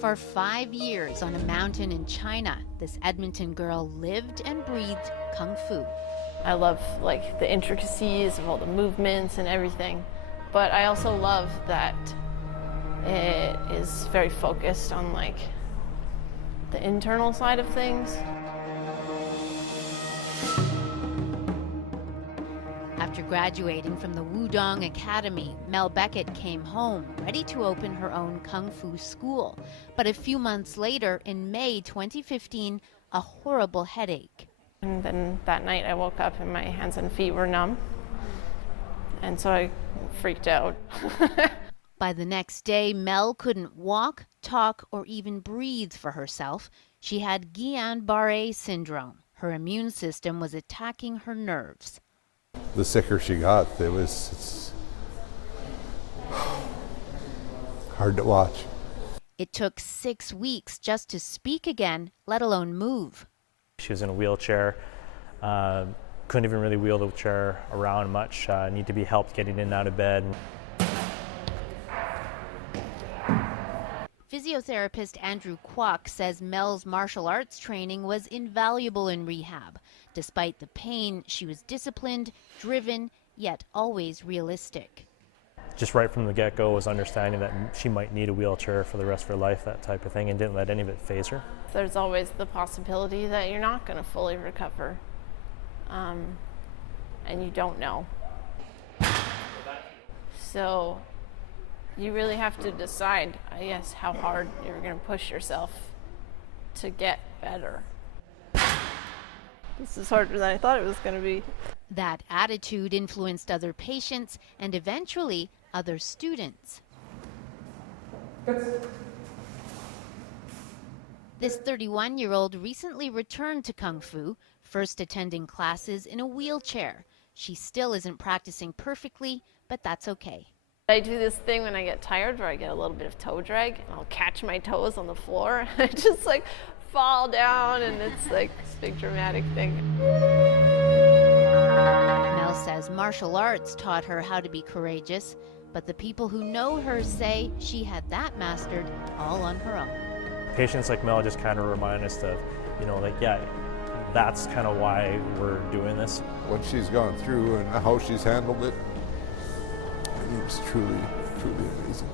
For 5 years on a mountain in China, this Edmonton girl lived and breathed Kung Fu. I love like the intricacies of all the movements and everything, but I also love that it is very focused on like the internal side of things. After graduating from the Wudong Academy, Mel Beckett came home, ready to open her own Kung Fu school. But a few months later, in May 2015, a horrible headache. And then that night I woke up and my hands and feet were numb. And so I freaked out. By the next day, Mel couldn't walk, talk, or even breathe for herself. She had Guillain-Barré syndrome. Her immune system was attacking her nerves. The sicker she got, it's hard to watch. It took 6 weeks just to speak again, let alone move. She was in a wheelchair, couldn't even really wheel the chair around much, need to be helped getting in and out of bed. Physiotherapist Andrew Kwok says Mel's martial arts training was invaluable in rehab. Despite the pain, she was disciplined, driven, yet always realistic. Just right from the get-go was understanding that she might need a wheelchair for the rest of her life, that type of thing, and didn't let any of it faze her. There's always the possibility that you're not going to fully recover, and you don't know. So you really have to decide, I guess, how hard you're going to push yourself to get better. This is harder than I thought it was going to be. That attitude influenced other patients and eventually other students. This 31-year-old recently returned to Kung Fu, first attending classes in a wheelchair. She still isn't practicing perfectly, but that's okay. I do this thing when I get tired where I get a little bit of toe drag and I'll catch my toes on the floor and I just like fall down, and it's like this big dramatic thing. Mel says martial arts taught her how to be courageous, but the people who know her say she had that mastered all on her own. Patients like Mel just kind of remind us that, yeah, that's kind of why we're doing this. What she's gone through and how she's handled it, it's truly, truly amazing.